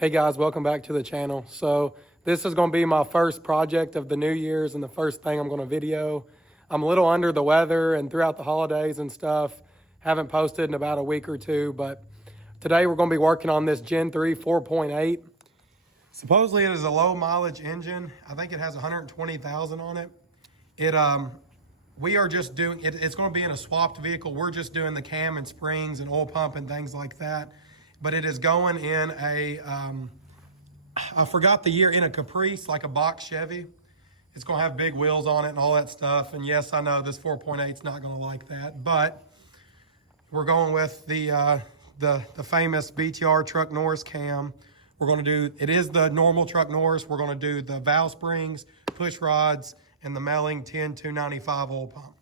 Hey guys, welcome back to the channel. So this is going to be my first project of the New Year's and the first thing I'm going to video. I'm a little under the weather and throughout the holidays and stuff. Haven't posted in about a week or two, but today we're going to be working on this Gen 3 4.8. Supposedly it is a low mileage engine. I think it has 120,000 on it. We are just doing it. It's going to be in a swapped vehicle. We're just doing the cam and springs and oil pump and things like that. But it is going in a, I forgot the year, in a Caprice, like a box Chevy. It's going to have big wheels on it and all that stuff. And yes, I know this 4.8 is not going to like that, but we're going with the famous BTR Truck Norris cam. We're going to do, it is the normal Truck Norris. We're going to do the valve springs, push rods, and the Melling 10295 oil pump.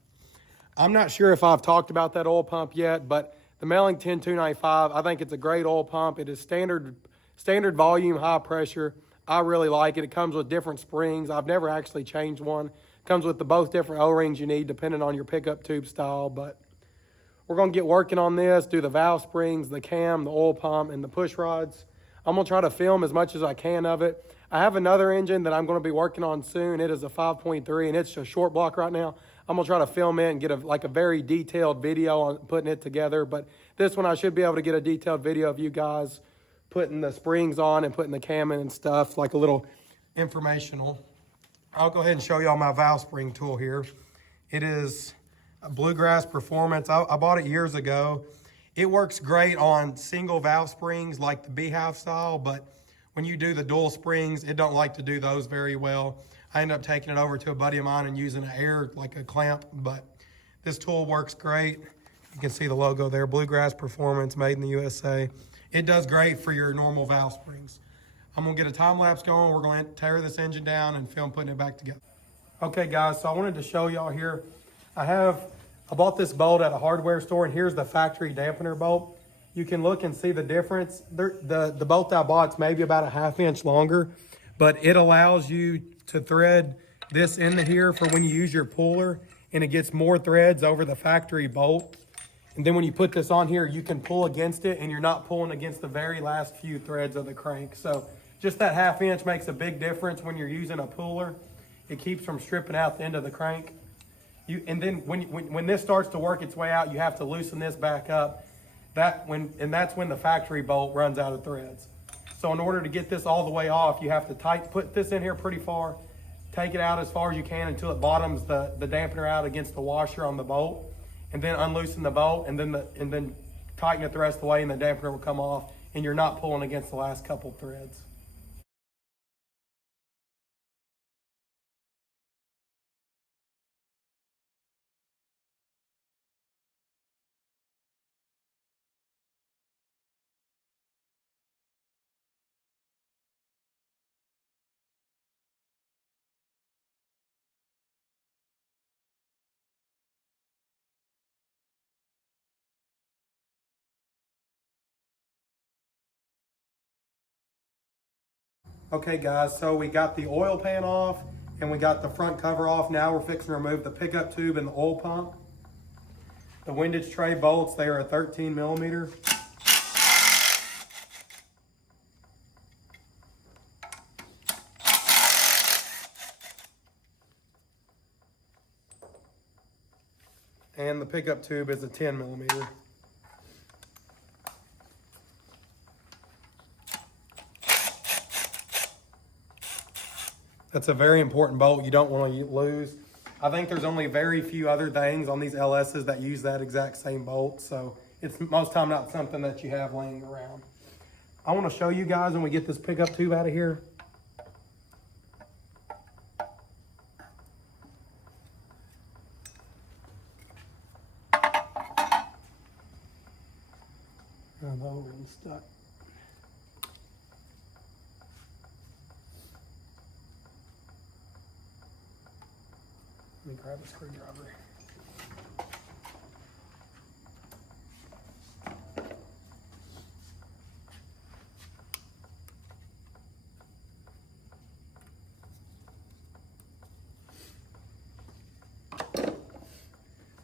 I'm not sure if I've talked about that oil pump yet, but the Melling 10295, I think it's a great oil pump. It is standard volume, high pressure. I really like it. It comes with different springs. I've never actually changed one. It comes with both different O-rings you need depending on your pickup tube style. But we're going to get working on this, do the valve springs, the cam, the oil pump, and the push rods. I'm going to try to film as much as I can of it. I have another engine that I'm going to be working on soon. It is a 5.3, and it's a short block right now. I'm going to try to film it and get a very detailed video on putting it together. But this one, I should be able to get a detailed video of you guys putting the springs on and putting the cam in and stuff, like a little informational. I'll go ahead and show y'all my valve spring tool here. It is a Bluegrass Performance. I bought it years ago. It works great on single valve springs like the Beehive style, but when you do the dual springs, it don't like to do those very well. I ended up taking it over to a buddy of mine and using an air, like a clamp, but this tool works great. You can see the logo there, Bluegrass Performance, made in the USA. It does great for your normal valve springs. I'm gonna get a time lapse going. We're going to tear this engine down and film putting it back together. Okay guys, so I wanted to show y'all here. I bought this bolt at a hardware store, and here's the factory dampener bolt. You can look and see the difference. The bolt I bought is maybe about a 1/2 inch longer, but it allows you to thread this into here for when you use your puller, and it gets more threads over the factory bolt. And then when you put this on here, you can pull against it, and you're not pulling against the very last few threads of the crank. So just that 1/2 inch makes a big difference when you're using a puller. It keeps from stripping out the end of the crank. And then when this starts to work its way out, you have to loosen this back up. That's when the factory bolt runs out of threads. So in order to get this all the way off, you have to put this in here pretty far, take it out as far as you can until it bottoms the dampener out against the washer on the bolt, and then unloosen the bolt, and then tighten it the rest of the way, and the dampener will come off, and you're not pulling against the last couple threads. Okay guys, so we got the oil pan off and we got the front cover off. Now we're fixing to remove the pickup tube and the oil pump. The windage tray bolts, they are a 13 millimeter. And the pickup tube is a 10 millimeter. That's a very important bolt you don't want to lose. I think there's only very few other things on these LSs that use that exact same bolt, so it's most time not something that you have laying around. I want to show you guys when we get this pickup tube out of here. Oh, the O-ring's stuck. Let me grab a screwdriver.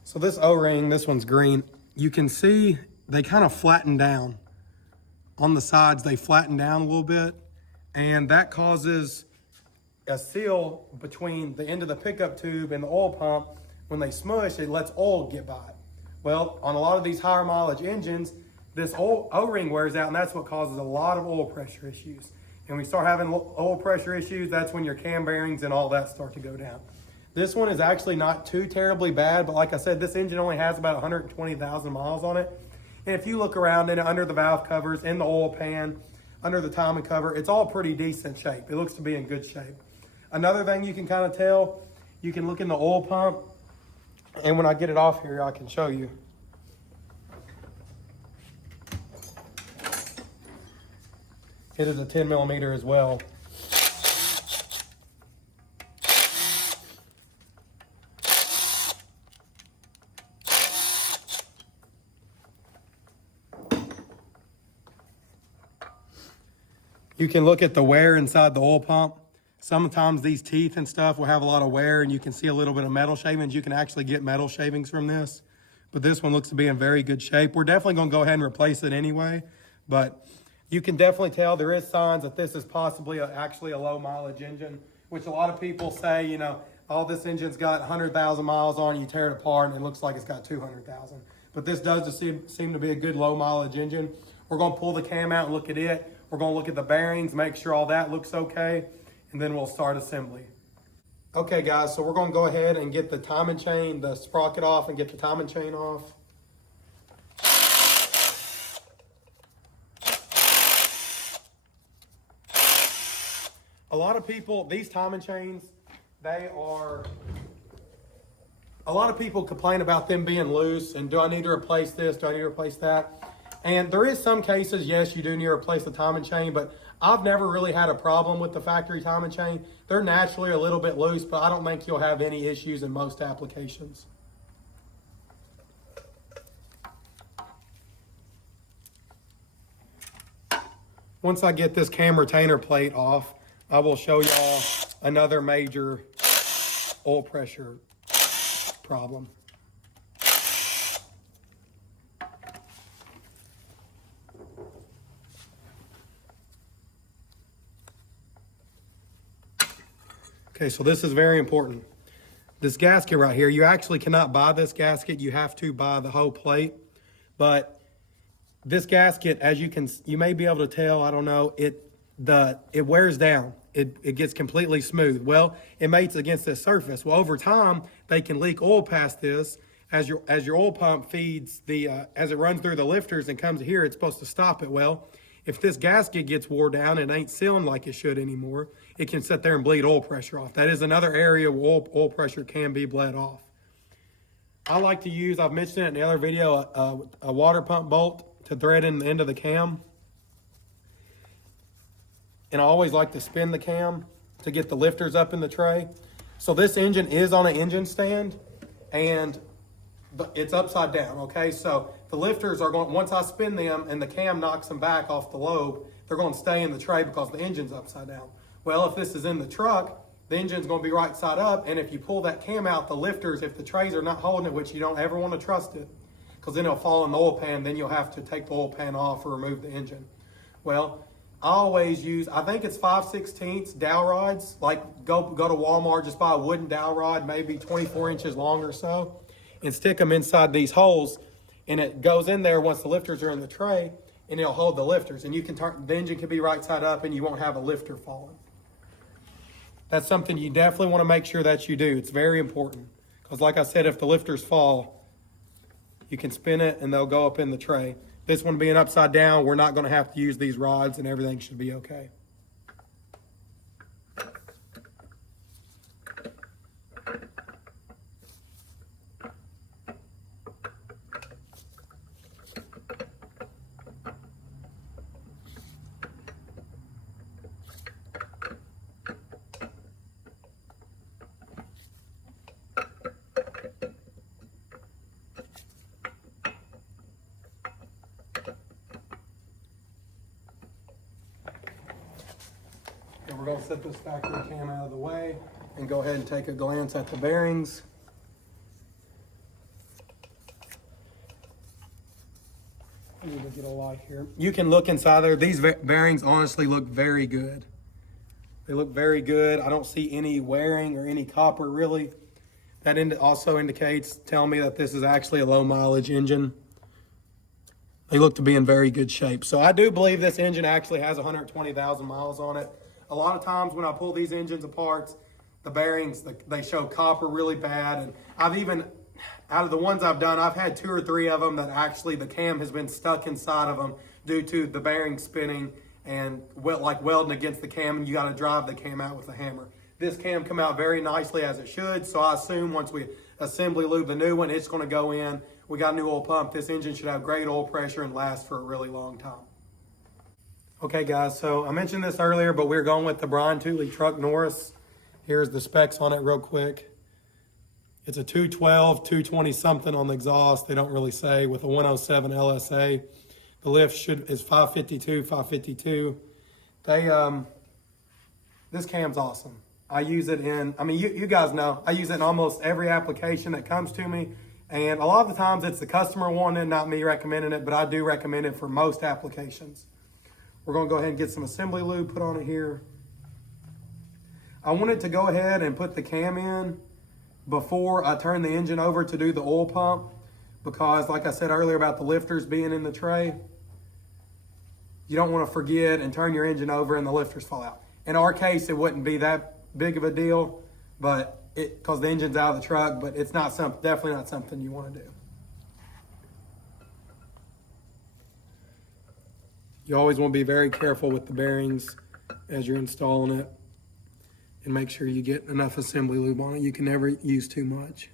So this O-ring, this one's green. You can see they kind of flatten down on the sides, they flatten down a little bit, and that causes a seal between the end of the pickup tube and the oil pump. When they smush, it lets oil get by it. Well, on a lot of these higher mileage engines, this O-ring wears out, and that's what causes a lot of oil pressure issues. And we start having oil pressure issues, that's when your cam bearings and all that start to go down. This one is actually not too terribly bad, but like I said, this engine only has about 120,000 miles on it. And if you look around in it, under the valve covers, in the oil pan, under the timing cover, it's all pretty decent shape. It looks to be in good shape. Another thing you can kind of tell, you can look in the oil pump, and when I get it off here, I can show you. It is a 10 millimeter as well. You can look at the wear inside the oil pump. Sometimes these teeth and stuff will have a lot of wear, and you can see a little bit of metal shavings. You can actually get metal shavings from this, but this one looks to be in very good shape. We're definitely gonna go ahead and replace it anyway, but you can definitely tell there is signs that this is possibly actually a low mileage engine, which a lot of people say, you know, oh, this engine's got 100,000 miles on it, you tear it apart and it looks like it's got 200,000. But this does just seem to be a good low mileage engine. We're gonna pull the cam out and look at it. We're gonna look at the bearings, make sure all that looks okay, and then we'll start assembly. Okay guys, so we're gonna go ahead and get the timing chain, the sprocket off, and get the timing chain off. A lot of people, these timing chains, a lot of people complain about them being loose and do I need to replace this, do I need to replace that? And there is some cases, yes, you do need to replace the timing chain, but I've never really had a problem with the factory timing chain. They're naturally a little bit loose, but I don't think you'll have any issues in most applications. Once I get this cam retainer plate off, I will show y'all another major oil pressure problem. Okay, so this is very important. This gasket right here, you actually cannot buy this gasket. You have to buy the whole plate. But this gasket, as you may be able to tell, I don't know, it wears down. It gets completely smooth. Well, it mates against this surface. Well, over time, they can leak oil past this. As your oil pump feeds as it runs through the lifters and comes here, it's supposed to stop it. Well, if this gasket gets wore down and ain't sealing like it should anymore, it can sit there and bleed oil pressure off. That is another area where oil pressure can be bled off. I like to use, I've mentioned it in the other video, a water pump bolt to thread in the end of the cam. And I always like to spin the cam to get the lifters up in the tray. So this engine is on an engine stand and it's upside down, okay? So the lifters are going, once I spin them and the cam knocks them back off the lobe, they're going to stay in the tray because the engine's upside down. Well, if this is in the truck, the engine's going to be right side up, and if you pull that cam out, the lifters, if the trays are not holding it, which you don't ever want to trust it, because then it'll fall in the oil pan, then you'll have to take the oil pan off or remove the engine. Well, I always use, I think it's 5/16 dowel rods, like go to Walmart, just buy a wooden dowel rod, maybe 24 inches long or so, and stick them inside these holes, and it goes in there once the lifters are in the tray, and it'll hold the lifters, and you can turn, the engine can be right side up, and you won't have a lifter falling. That's something you definitely want to make sure that you do. It's very important, because like I said, if the lifters fall, you can spin it, and they'll go up in the tray. This one being upside down, we're not going to have to use these rods, and everything should be okay. And we're going to set this factory cam out of the way and go ahead and take a glance at the bearings. I need to get a light here. You can look inside there. These bearings honestly look very good. They look very good. I don't see any wearing or any copper really. That also indicates, tell me that this is actually a low mileage engine. They look to be in very good shape. So I do believe this engine actually has 120,000 miles on it. A lot of times when I pull these engines apart, the bearings, they show copper really bad. And I've even, out of the ones I've done, I've had 2 or 3 of them that actually the cam has been stuck inside of them due to the bearing spinning and like welding against the cam, and you got to drive the cam out with a hammer. This cam come out very nicely as it should, so I assume once we assembly lube the new one, it's going to go in. We got a new oil pump. This engine should have great oil pressure and last for a really long time. Okay guys, so I mentioned this earlier, but we're going with the BTR Truck Norris. Here's the specs on it real quick. It's a 212, 220 something on the exhaust. They don't really say, with a 107 LSA. The lift is 552, 552. This cam's awesome. I use it in, I mean, you guys know, I use it in almost every application that comes to me. And a lot of the times it's the customer wanting it, not me recommending it, but I do recommend it for most applications. We're gonna go ahead and get some assembly lube put on it here. I wanted to go ahead and put the cam in before I turn the engine over to do the oil pump, because like I said earlier about the lifters being in the tray, you don't want to forget and turn your engine over and the lifters fall out. In our case, it wouldn't be that big of a deal, but because the engine's out of the truck, but it's not definitely not something you want to do. You always want to be very careful with the bearings as you're installing it, and make sure you get enough assembly lube on it. You can never use too much.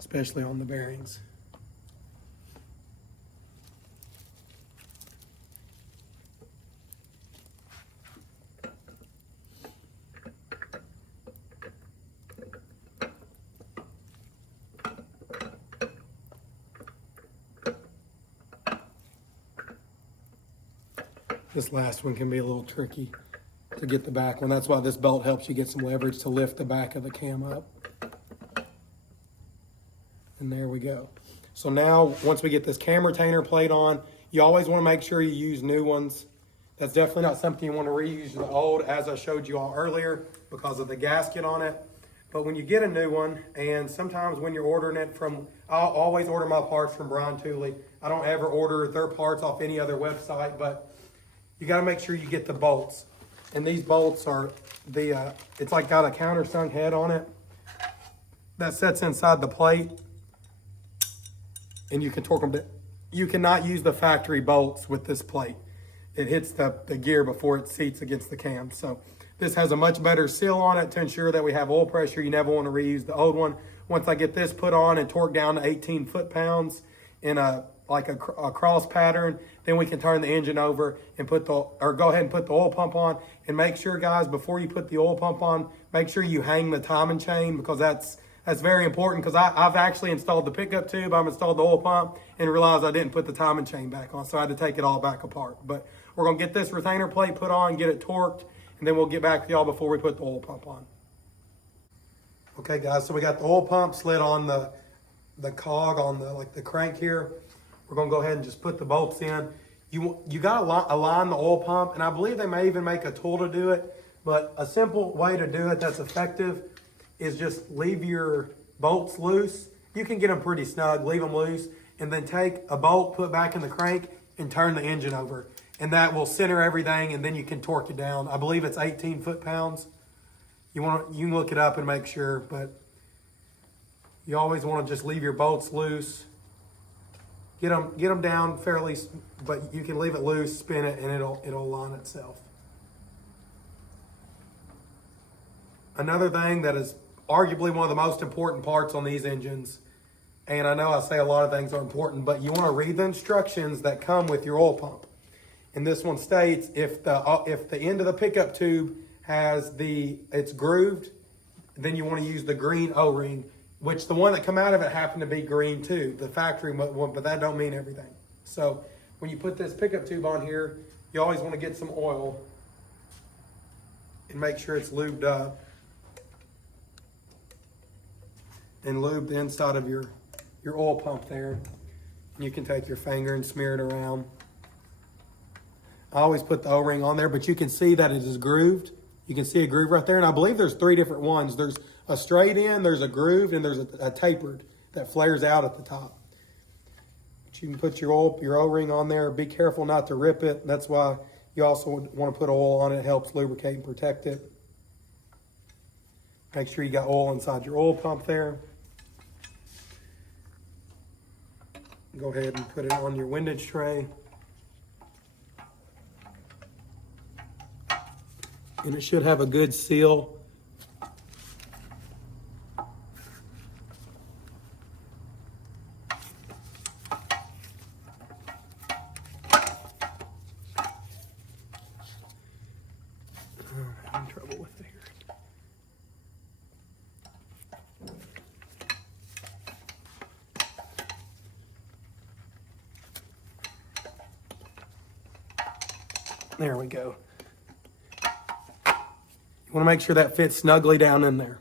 Especially on the bearings. This last one can be a little tricky to get the back one. That's why this belt helps you get some leverage to lift the back of the cam up. And there we go. So now, once we get this cam retainer plate on, you always want to make sure you use new ones. That's definitely not something you want to reuse the old, as I showed you all earlier, because of the gasket on it. But when you get a new one, and sometimes when you're ordering it from, I'll always order my parts from BTR. I don't ever order their parts off any other website, but you got to make sure you get the bolts. And these bolts are it's like got a countersunk head on it that sits inside the plate. And you can torque them. You cannot use the factory bolts with this plate. It hits the gear before it seats against the cam. So this has a much better seal on it to ensure that we have oil pressure. You never want to reuse the old one. Once I get this put on and torqued down to 18 foot-pounds in a cross pattern, then we can turn the engine over and go ahead and put the oil pump on. And make sure, guys, before you put the oil pump on, make sure you hang the timing chain, because that's very important, because I've actually installed the pickup tube, I've installed the oil pump, and realized I didn't put the timing chain back on, so I had to take it all back apart. But we're going to get this retainer plate put on, get it torqued, and then we'll get back with y'all before we put the oil pump on. Okay, guys, so we got the oil pump slid on the cog on the crank here. We're going to go ahead and just put the bolts in. You got to align the oil pump, and I believe they may even make a tool to do it, but a simple way to do it that's effective is just leave your bolts loose. You can get them pretty snug, leave them loose, and then take a bolt, put back in the crank, and turn the engine over. And that will center everything, and then you can torque it down. I believe it's 18 foot-pounds. You can look it up and make sure, but you always want to just leave your bolts loose. Get them down fairly, but you can leave it loose, spin it, and it'll align itself. Another thing that is arguably one of the most important parts on these engines, and I know I say a lot of things are important, but you want to read the instructions that come with your oil pump. And this one states, if the end of the pickup tube it's grooved, then you want to use the green O-ring, which the one that come out of it happened to be green too, the factory one, but that don't mean everything. So when you put this pickup tube on here, you always want to get some oil and make sure it's lubed up. And lube the inside of your oil pump there. And you can take your finger and smear it around. I always put the O-ring on there, but you can see that it is grooved. You can see a groove right there, and I believe there's 3 different ones. There's a straight in, there's a grooved, and there's a tapered that flares out at the top. But you can put your O-ring on there. Be careful not to rip it. That's why you also want to put oil on it. It helps lubricate and protect it. Make sure you got oil inside your oil pump there. Go ahead and put it on your windage tray. And it should have a good seal. I'm having trouble with it here. There we go. You want to make sure that fits snugly down in there.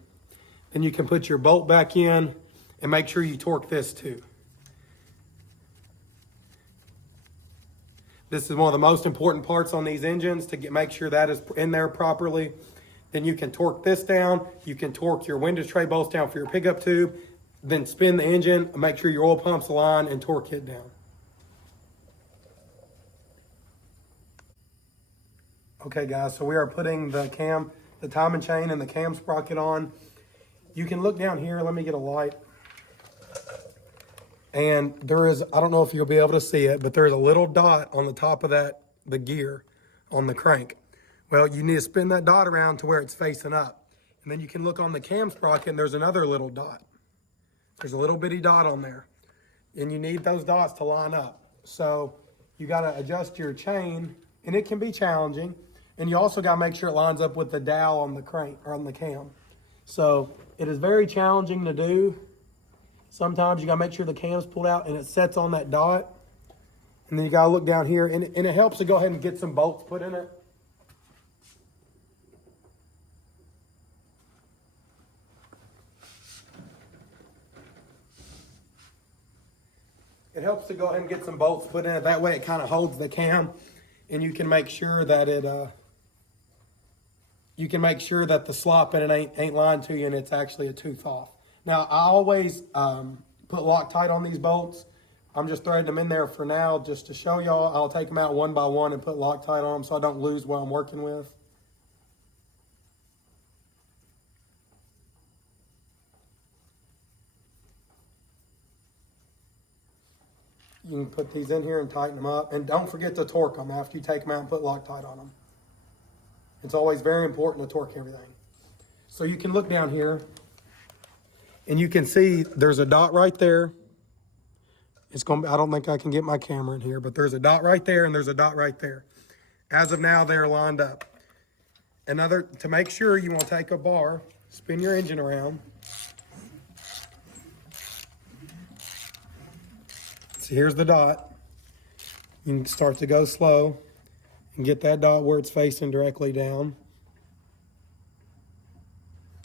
Then you can put your bolt back in and make sure you torque this too. This is one of the most important parts on these engines to make sure that is in there properly. Then you can torque this down. You can torque your windage tray bolts down for your pickup tube. Then spin the engine, make sure your oil pump's aligned, and torque it down. Okay guys, so we are putting the timing chain and the cam sprocket on. You can look down here, let me get a light. And there is, I don't know if you'll be able to see it, but there's a little dot on the top of the gear on the crank. Well, you need to spin that dot around to where it's facing up. And then you can look on the cam sprocket and there's another little dot. There's a little bitty dot on there. And you need those dots to line up. So you gotta adjust your chain, and it can be challenging. And you also gotta make sure it lines up with the dowel on the crank or on the cam. So it is very challenging to do. Sometimes you gotta make sure the cam's pulled out and it sets on that dot. And then you gotta look down here, and it helps to go ahead and get some bolts put in it. It helps to go ahead and get some bolts put in it. That way it kind of holds the cam, and you can make sure that the slop in it ain't lying to you and it's actually a tooth off. Now, I always put Loctite on these bolts. I'm just threading them in there for now just to show y'all. I'll take them out one by one and put Loctite on them so I don't lose what I'm working with. You can put these in here and tighten them up. And don't forget to torque them after you take them out and put Loctite on them. It's always very important to torque everything. So you can look down here and you can see there's a dot right there. I don't think I can get my camera in here, but there's a dot right there and there's a dot right there. As of now, they're lined up. To make sure, you want to take a bar, spin your engine around. So here's the dot. You can start to go slow and get that dot where it's facing directly down.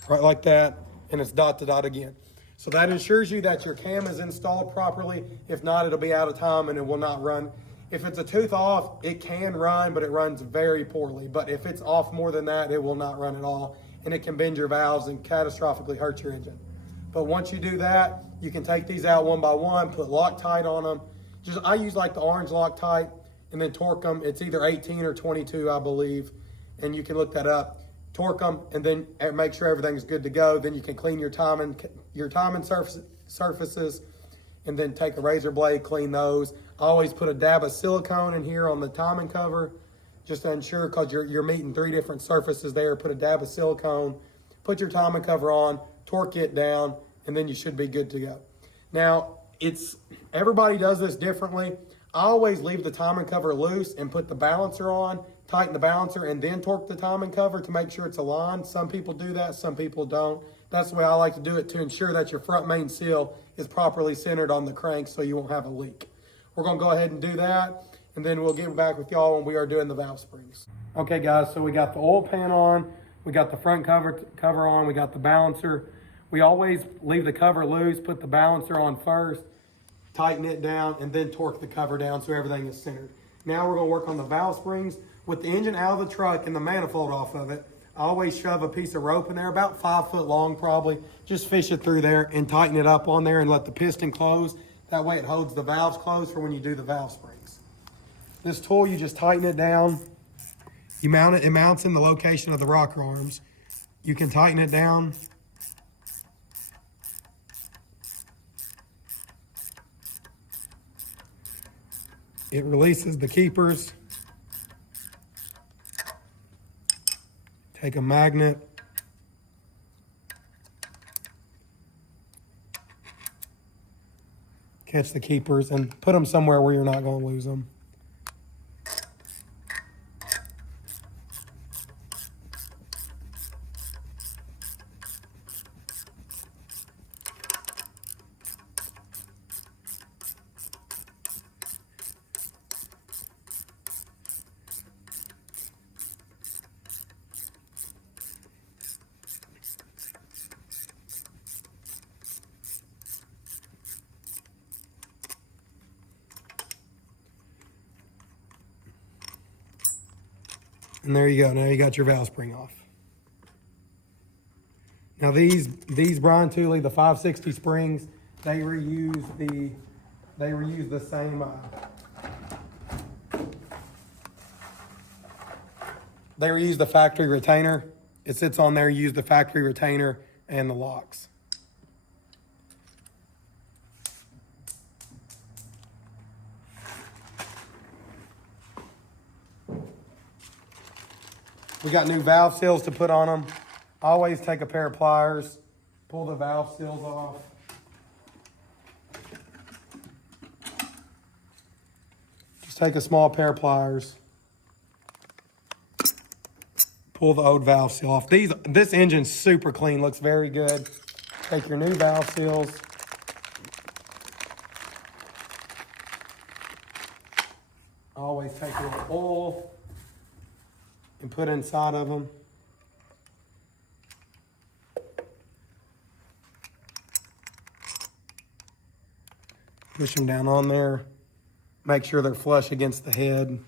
Right like that, and it's dot to dot again. So that ensures you that your cam is installed properly. If not, it'll be out of time and it will not run. If it's a tooth off, it can run, but it runs very poorly. But if it's off more than that, it will not run at all, and it can bend your valves and catastrophically hurt your engine. But once you do that, you can take these out one by one, put Loctite on them. I use like the orange Loctite, and then torque them. It's either 18 or 22, I believe, and you can look that up. Torque them, and then make sure everything's good to go. Then you can clean your timing surfaces, and then take a razor blade, clean those. I always put a dab of silicone in here on the timing cover, just to ensure, because you're meeting 3 different surfaces there. Put a dab of silicone, put your timing cover on, torque it down, and then you should be good to go. Now, everybody does this differently. I always leave the timing cover loose and put the balancer on, tighten the balancer, and then torque the timing cover to make sure it's aligned. Some people do that, some people don't. That's the way I like to do it, to ensure that your front main seal is properly centered on the crank so you won't have a leak. We're gonna go ahead and do that, and then we'll get back with y'all when we are doing the valve springs. Okay guys, so we got the oil pan on, We got the front cover on, we got the balancer. We always leave the cover loose, put the balancer on first, tighten it down, and then torque the cover down so everything is centered. Now we're gonna work on the valve springs. With the engine out of the truck and the manifold off of it, I always shove a piece of rope in there, about 5 foot long probably. Just fish it through there and tighten it up on there and let the piston close. That way it holds the valves closed for when you do the valve springs. This tool, you just tighten it down. You mount it, it mounts in the location of the rocker arms. You can tighten it down. It releases the keepers. Take a magnet. Catch the keepers and put them somewhere where you're not going to lose them. And there you go. Now you got your valve spring off. Now these Brian Tooley, the 560 springs, they reuse the same. They reuse the factory retainer. It sits on there. Use the factory retainer and the locks. We got new valve seals to put on them. Always take a pair of pliers, pull the valve seals off. Just take a small pair of pliers. Pull the old valve seal off. This engine's super clean, looks very good. Take your new valve seals. Always take a little oil and put inside of them. Push them down on there. Make sure they're flush against the head.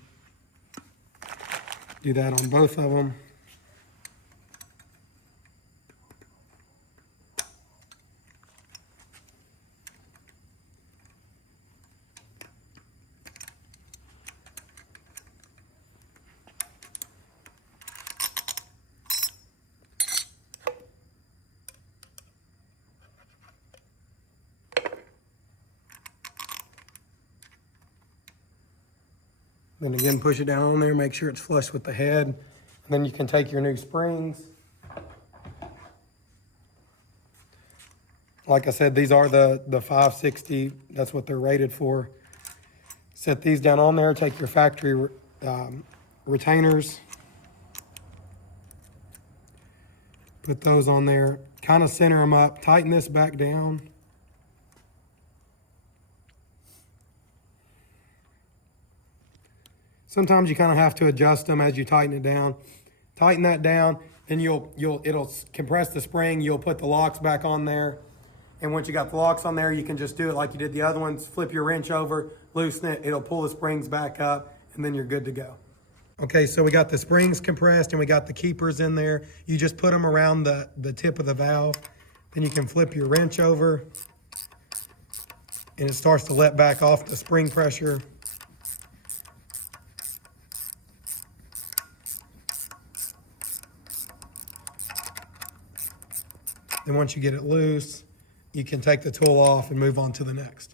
Do that on both of them. Then again, push it down on there, make sure it's flush with the head. And then you can take your new springs. Like I said, these are the 560. That's what they're rated for. Set these down on there, take your factory retainers. Put those on there, kind of center them up, tighten this back down. Sometimes you kind of have to adjust them as you tighten it down. Tighten that down, then it'll compress the spring. You'll put the locks back on there. And once you got the locks on there, you can just do it like you did the other ones. Flip your wrench over, loosen it, it'll pull the springs back up, and then you're good to go. Okay, so we got the springs compressed and we got the keepers in there. You just put them around the tip of the valve. Then you can flip your wrench over and it starts to let back off the spring pressure. Then once you get it loose, you can take the tool off and move on to the next.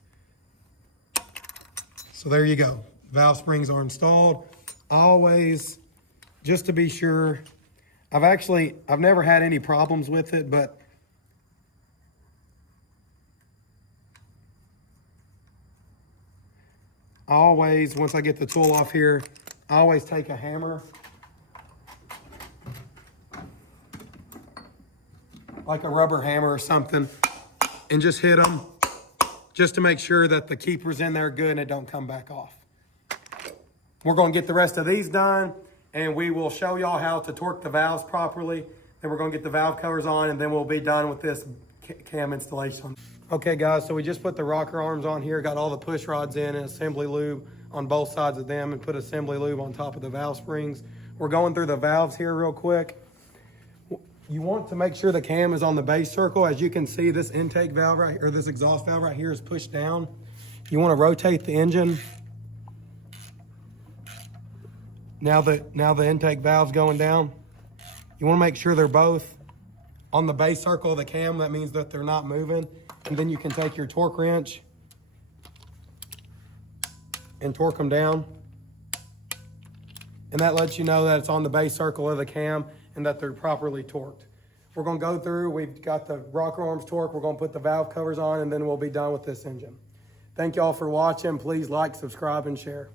So there you go. Valve springs are installed. Always, just to be sure, I've never had any problems with it, but always, once I get the tool off here, I always take a hammer, like a rubber hammer or something, and just hit them just to make sure that the keeper's in there good and it don't come back off. We're going to get the rest of these done, and we will show y'all how to torque the valves properly. Then we're gonna get the valve covers on, and then we'll be done with this cam installation. Okay guys, so we just put the rocker arms on here, got all the push rods in and assembly lube on both sides of them, and put assembly lube on top of the valve springs. We're going through the valves here real quick. You want to make sure the cam is on the base circle. As you can see, this intake valve right here, or this exhaust valve right here, is pushed down. You want to rotate the engine. Now the intake valve's going down. You want to make sure they're both on the base circle of the cam. That means that they're not moving. And then you can take your torque wrench and torque them down. And that lets you know that it's on the base circle of the cam and that they're properly torqued. We're gonna go through, we've got the rocker arms torqued, we're gonna put the valve covers on, and then we'll be done with this engine. Thank y'all for watching. Please like, subscribe, and share.